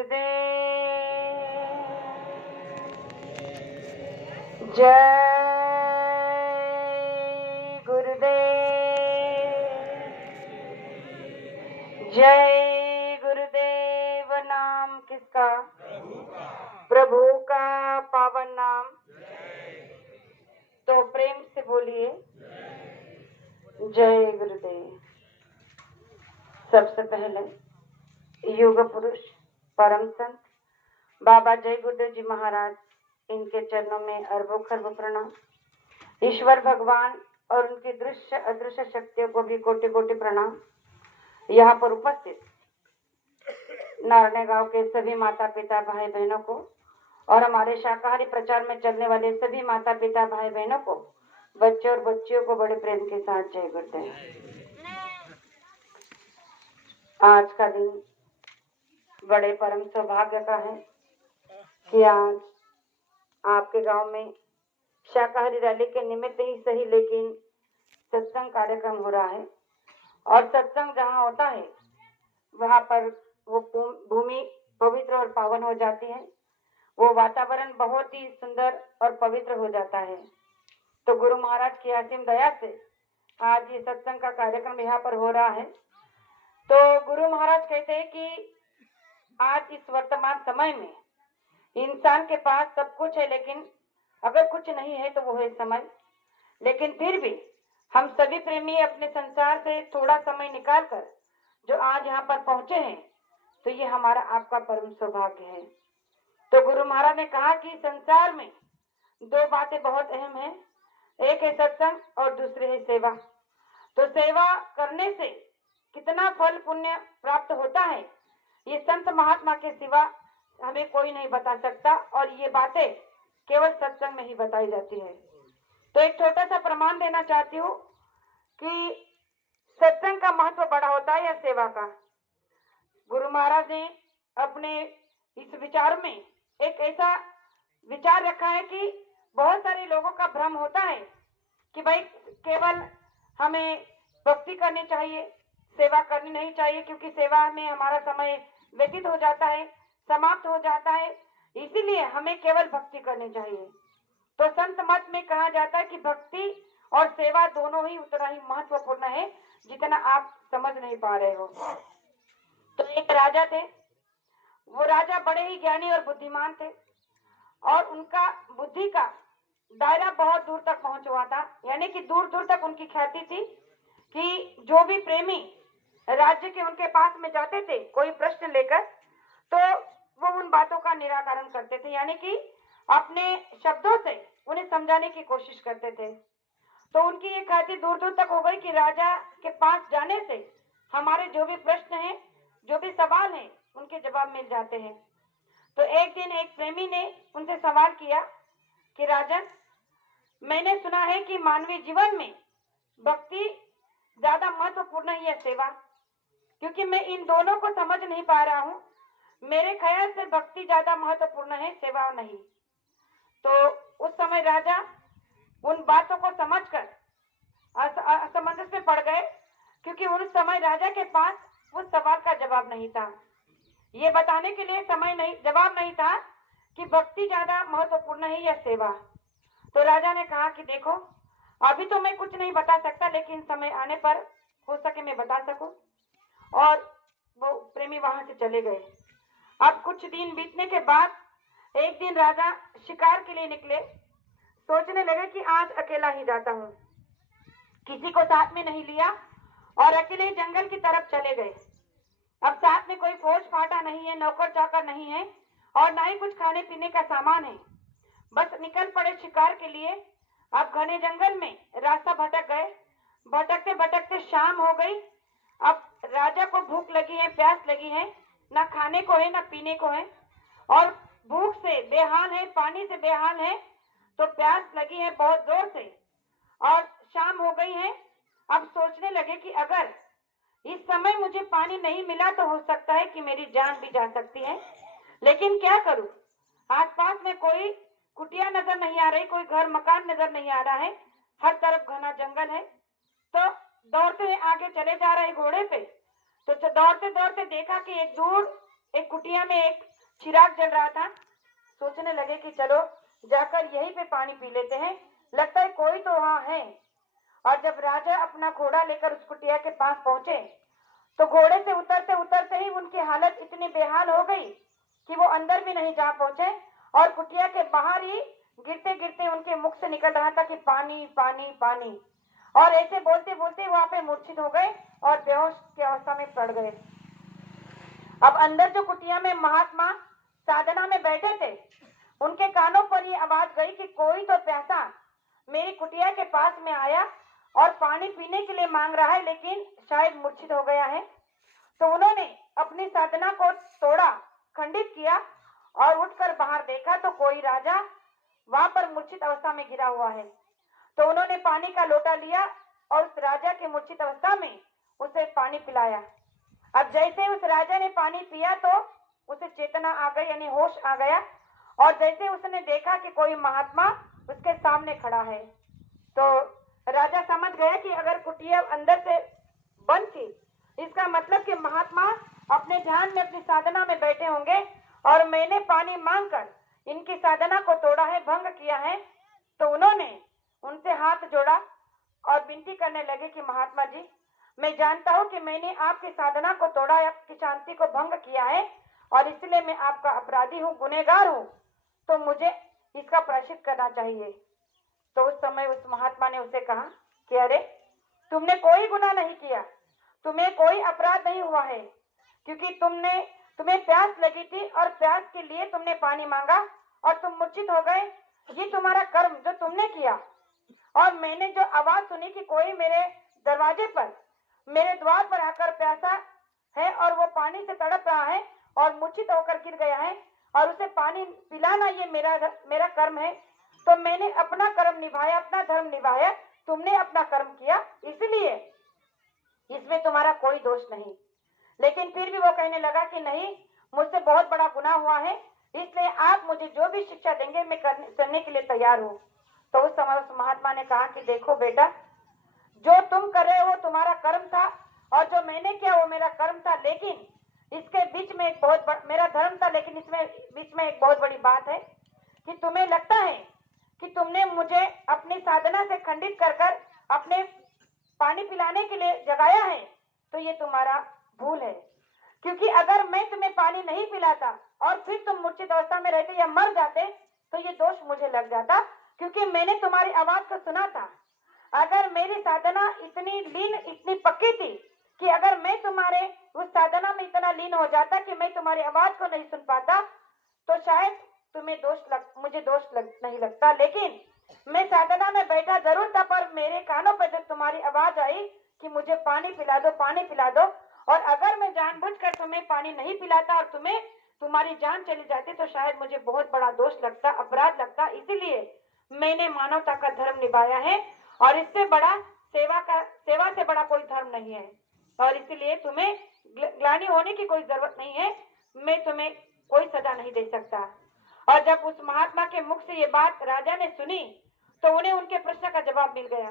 जय गुरुदेव। जय गुरुदेव। नाम किसका? प्रभु का पावन नाम। तो प्रेम से बोलिए जय गुरुदेव। सबसे पहले युग पुरुष परम संत बाबा जय गुरुदेव जी महाराज, इनके चरणों में अरबों खरबों प्रणाम। ईश्वर भगवान और उनकी दृश्य अदृश्य शक्तियों को भी कोटि कोटि प्रणाम। यहाँ पर उपस्थित नारने गांव के सभी माता पिता भाई बहनों को और हमारे शाकाहारी प्रचार में चलने वाले सभी माता पिता भाई बहनों को, बच्चे और बच्चियों को बड़े प्रेम के साथ जय गुरुदेव। आज का दिन बड़े परम सौभाग्य का है कि आज आपके गांव में शाकाहारी रैली के निमित्त ही सही, लेकिन सत्संग कार्यक्रम हो रहा है। और सत्संग जहाँ होता है वहाँ पर वो भूमि पवित्र और पावन हो जाती है। वो वातावरण बहुत ही सुंदर और पवित्र हो जाता है। तो गुरु महाराज की असीम दया से आज ये सत्संग का कार्यक्रम यहाँ पर हो रहा है। तो गुरु महाराज कहते हैं कि आज इस वर्तमान समय में इंसान के पास सब कुछ है, लेकिन अगर कुछ नहीं है तो वो है समय। लेकिन फिर भी हम सभी प्रेमी अपने संसार से थोड़ा समय निकालकर जो आज यहाँ पर पहुंचे हैं, तो ये हमारा आपका परम सौभाग्य है। तो गुरु महाराज ने कहा कि संसार में दो बातें बहुत अहम हैं, एक है सत्संग और दूसरी है सेवा। तो सेवा करने से कितना फल पुण्य प्राप्त होता है, ये संत महात्मा के सिवा हमें कोई नहीं बता सकता, और ये बातें केवल सत्संग में ही बताई जाती है। तो एक छोटा सा प्रमाण देना चाहती हूँ कि सत्संग का महत्व बड़ा होता है या सेवा का। गुरु महाराज ने अपने इस विचार में एक ऐसा विचार रखा है कि बहुत सारे लोगों का भ्रम होता है कि भाई केवल हमें भक्ति करनी चाहिए, सेवा करनी नहीं चाहिए, क्योंकि सेवा में हमारा समय व्यतीत हो जाता है, समाप्त हो जाता है, इसीलिए हमें केवल भक्ति करनी चाहिए। तो संत मत में कहा जाता है कि भक्ति और सेवा दोनों ही उतना ही महत्वपूर्ण है जितना आप समझ नहीं पा रहे हो। तो एक राजा थे, वो राजा बड़े ही ज्ञानी और बुद्धिमान थे, और उनका बुद्धि का दायरा बहुत दूर तक पहुंच हुआ था। यानी कि दूर दूर तक उनकी ख्याति थी कि जो भी प्रेमी राज्य के उनके पास में जाते थे कोई प्रश्न लेकर, तो वो उन बातों का निराकरण करते थे, यानी कि अपने शब्दों से उन्हें समझाने की कोशिश करते थे। तो उनकी ये ख्याति दूर दूर तक हो गई कि राजा के पास जाने से हमारे जो भी प्रश्न हैं, जो भी सवाल हैं, उनके जवाब मिल जाते हैं। तो एक दिन एक प्रेमी ने उनसे सवाल किया कि राजन, मैंने सुना है कि मानवीय जीवन में भक्ति ज्यादा महत्वपूर्ण है या सेवा, क्योंकि मैं इन दोनों को समझ नहीं पा रहा हूँ। मेरे ख्याल से भक्ति ज्यादा महत्वपूर्ण है, सेवा नहीं। तो उस समय राजा उन बातों को समझकर असमंजस में पड़ गए, क्योंकि उस समय राजा के पास उस सवाल का जवाब नहीं था। ये बताने के लिए जवाब नहीं था कि भक्ति ज्यादा महत्वपूर्ण है या सेवा। तो राजा ने कहा कि देखो, अभी तो मैं कुछ नहीं बता सकता, लेकिन समय आने पर हो सके मैं बता सकूं। और वो प्रेमी वहां से चले गए। अब कुछ दिन बीतने के बाद एक दिन राजा शिकार के लिए निकले। सोचने लगे कि आज अकेला ही जाता हूँ, किसी को साथ में नहीं लिया और अकेले ही जंगल की तरफ चले गए। अब साथ में कोई फौज फाटा नहीं है, नौकर चाकर नहीं है, और ना ही कुछ खाने पीने का सामान है। बस निकल पड़े शिकार के लिए। अब घने जंगल में रास्ता भटक गए। भटकते भटकते शाम हो गई। अब राजा को भूख लगी है, प्यास लगी है, ना खाने को है ना पीने को है, और भूख से बेहाल है, पानी से बेहाल है, तो प्यास लगी है बहुत जोर से, और शाम हो गई है। अब सोचने लगे कि अगर इस समय मुझे पानी नहीं मिला तो हो सकता है कि मेरी जान भी जा सकती है, लेकिन क्या करूं? आसपास में कोई कुटिया नजर नहीं आ रही, कोई घर मकान नजर नहीं आ रहा है, हर तरफ घना जंगल है। तो दौड़ते हुए आगे चले जा रहे घोड़े पे। तो दौड़ते दौड़ते देखा कि एक दूर एक कुटिया में एक चिराग जल रहा था। सोचने लगे कि चलो जाकर यहीं पे पानी पी लेते हैं, लगता है कोई तो वहां है। और जब राजा अपना घोड़ा लेकर उस कुटिया के पास पहुंचे तो घोड़े से उतरते उतरते ही उनकी हालत इतनी बेहाल हो गई कि वो अंदर भी नहीं जा पहुंचे और कुटिया के बाहर ही गिरते गिरते उनके मुख से निकल रहा था कि पानी पानी पानी। और ऐसे बोलते बोलते वहां पे मूर्छित हो गए और बेहोश की अवस्था में पड़ गए। अब अंदर जो कुटिया में महात्मा साधना में बैठे थे, उनके कानों पर ये आवाज गई कि कोई तो प्यासा मेरी कुटिया के पास में आया और पानी पीने के लिए मांग रहा है, लेकिन शायद मूर्छित हो गया है। तो उन्होंने अपनी साधना को तोड़ा, खंडित किया और उठकर बाहर देखा तो कोई राजा वहां पर मूर्छित अवस्था में गिरा हुआ है। तो उन्होंने पानी का लोटा लिया और उस राजा की मूर्छित अवस्था में उसे पानी पिलाया। अब जैसे उस राजा ने पानी पिया तो उसे चेतना आ गई, यानी होश आ गया। और जैसे उसने देखा कि कोई महात्मा उसके सामने खड़ा है तो राजा समझ गया कि अगर कुटिया अंदर से बंद थी, इसका मतलब कि महात्मा अपने ध्यान में अपनी साधना में बैठे होंगे और मैंने पानी मांगकर इनकी साधना को तोड़ा है, भंग किया है। तो उन्होंने उनसे हाथ जोड़ा और विनती करने लगे कि महात्मा जी, मैं जानता हूं कि मैंने आपकी साधना को तोड़ा, आपकी शांति को भंग किया है और इसलिए मैं आपका अपराधी हूँ, गुनहगार हूँ, तो मुझे इसका प्रायश्चित करना चाहिए। तो उस समय उस महात्मा ने उसे कहा कि अरे, तुमने कोई गुनाह नहीं किया, तुम्हें कोई अपराध नहीं हुआ है, क्योंकि तुम्हें प्यास लगी थी और प्यास के लिए तुमने पानी मांगा और तुम मूर्छित हो गए। ये तुम्हारा कर्म जो तुमने किया। और मैंने जो आवाज सुनी कि कोई मेरे दरवाजे पर, मेरे द्वार पर आकर प्यासा है और वो पानी से तड़प रहा है और मूर्छित होकर गिर गया है और उसे पानी पिलाना ये मेरा कर्म है, तो मैंने अपना कर्म निभाया, अपना धर्म निभाया, तुमने अपना कर्म किया, इसलिए इसमें तुम्हारा कोई दोष नहीं। लेकिन फिर भी वो कहने लगा कि नहीं, मुझसे बहुत बड़ा गुनाह हुआ है, इसलिए आप मुझे जो भी शिक्षा देंगे मैं करने के लिए तैयार हूँ। तो उस समय उस महात्मा ने कहा कि देखो बेटा, जो तुम कर रहे हो वो तुम्हारा कर्म था और जो मैंने किया वो मेरा कर्म था, लेकिन इसके बीच में मेरा धर्म था, लेकिन इसमें बीच में एक बहुत बड़ी बात है कि तुम्हें लगता है कि तुमने मुझे अपनी साधना से खंडित कर अपने पानी पिलाने के लिए जगाया है, तो ये तुम्हारा भूल है। क्योंकि अगर मैं तुम्हें पानी नहीं पिलाता और फिर तुम मूर्छित अवस्था में रहते या मर जाते तो ये दोष मुझे लग जाता, क्योंकि मैंने तुम्हारी आवाज को सुना था। अगर मेरी साधना इतनी पक्की थी कि अगर मैं तुम्हारे उस साधना में इतना लीन हो जाता कि मैं तुम्हारी आवाज को नहीं सुन पाता तो शायद मुझे दोष नहीं लगता। लेकिन मैं साधना में बैठा जरूर था, पर मेरे कानों पर जब तुम्हारी आवाज आई कि मुझे पानी पिला दो, पानी पिला दो, और अगर मैं जानबूझकर तुम्हें पानी नहीं पिलाता और तुम्हारी जान चली जाती तो शायद मुझे बहुत बड़ा दोष लगता, अपराध लगता। इसीलिए मैंने मानवता का धर्म निभाया है और इससे बड़ा सेवा से बड़ा कोई धर्म नहीं है, और इसीलिए तुम्हें ग्लानि होने की कोई जरूरत नहीं है, मैं तुम्हें कोई सजा नहीं दे सकता। और जब उस महात्मा के मुख से ये बात राजा ने सुनी तो उन्हें उनके प्रश्न का जवाब मिल गया।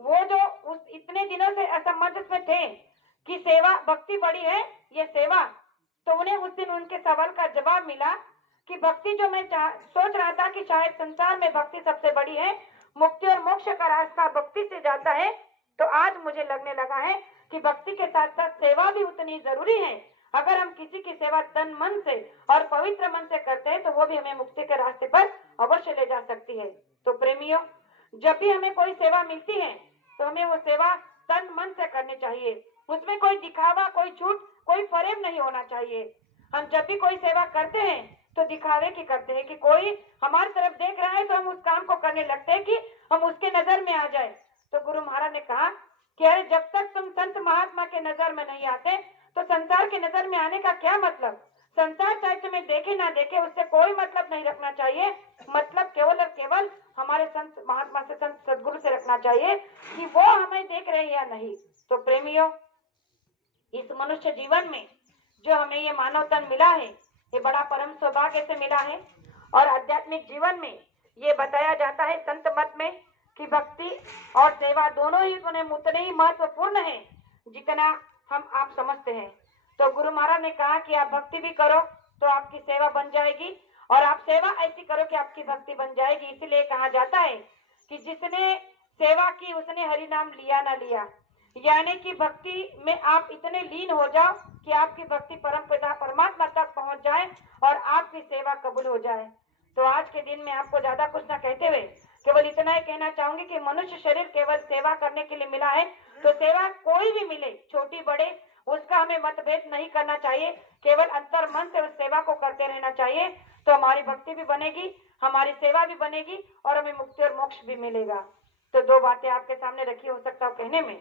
वो जो उस इतने दिनों से असमंजस में थे कि सेवा भक्ति बड़ी है ये सेवा, तो उन्हें उस दिन उनके सवाल का जवाब मिला कि भक्ति जो मैं सोच रहा था कि शायद संसार में भक्ति सबसे बड़ी है, मुक्ति और मोक्ष का रास्ता भक्ति से जाता है, तो आज मुझे लगने लगा है कि भक्ति के साथ साथ सेवा भी उतनी जरूरी है। अगर हम किसी की सेवा तन मन से और पवित्र मन से करते हैं तो वो भी हमें मुक्ति के रास्ते पर अवश्य ले जा सकती है। तो प्रेमियों, जब भी हमें कोई सेवा मिलती है तो हमें वो सेवा तन मन से करनी चाहिए, उसमें कोई दिखावा, कोई झूठ, कोई फरेब नहीं होना चाहिए। हम जब भी कोई सेवा करते हैं तो दिखावे की करते हैं कि कोई हमारी तरफ देख रहा है तो हम उस काम को करने लगते हैं कि हम उसके नजर में आ जाए। तो गुरु महाराज ने कहा कि अरे, जब तक तुम संत महात्मा के नजर में नहीं आते तो संसार की नजर में आने का क्या मतलब। संसार चाहे तुम्हें देखे ना देखे, उससे कोई मतलब नहीं रखना चाहिए। मतलब केवल और केवल हमारे संत महात्मा से, संत सदगुरु से रखना चाहिए कि वो हमें देख रहे हैं या नहीं। तो प्रेमियों, इस मनुष्य जीवन में जो हमें ये मानव तन मिला है, ये बड़ा परम सौभाग्य से मिला है। और आध्यात्मिक जीवन में ये बताया जाता है संत मत में कि भक्ति और सेवा दोनों ही उतने ही महत्वपूर्ण है जितना आप समझते हैं। तो गुरु महाराज ने कहा कि आप भक्ति भी करो तो आपकी सेवा बन जाएगी और आप सेवा ऐसी करो कि आपकी भक्ति बन जाएगी। इसलिए कहा जाता है कि जिसने सेवा की उसने हरि नाम लिया ना लिया, यानी कि भक्ति में आप इतने लीन हो जाओ कि आपकी भक्ति परम पिता परमात्मा तक पहुंच जाए और आपकी सेवा कबूल हो जाए। तो आज के दिन में आपको ज्यादा कुछ ना कहते हुए केवल इतना ही कहना चाहूंगी कि मनुष्य शरीर केवल सेवा करने के लिए मिला है, तो सेवा कोई भी मिले छोटी बड़े उसका हमें मतभेद नहीं करना चाहिए, केवल अंतर मन से उस सेवा को करते रहना चाहिए। तो हमारी भक्ति भी बनेगी, हमारी सेवा भी बनेगी और हमें मुक्ति और मोक्ष भी मिलेगा। तो दो बातें आपके सामने रखी, हो सकता हो कहने में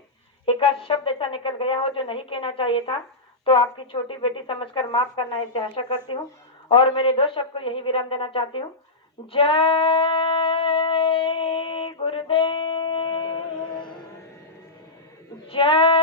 एक आध शब्द ऐसा निकल गया हो जो नहीं कहना चाहिए था, तो आपकी छोटी बेटी समझकर माफ करना ऐसे आशा करती हूँ और मेरे दो शब्द को यही विराम देना चाहती हूँ। जय गुरुदेव, जय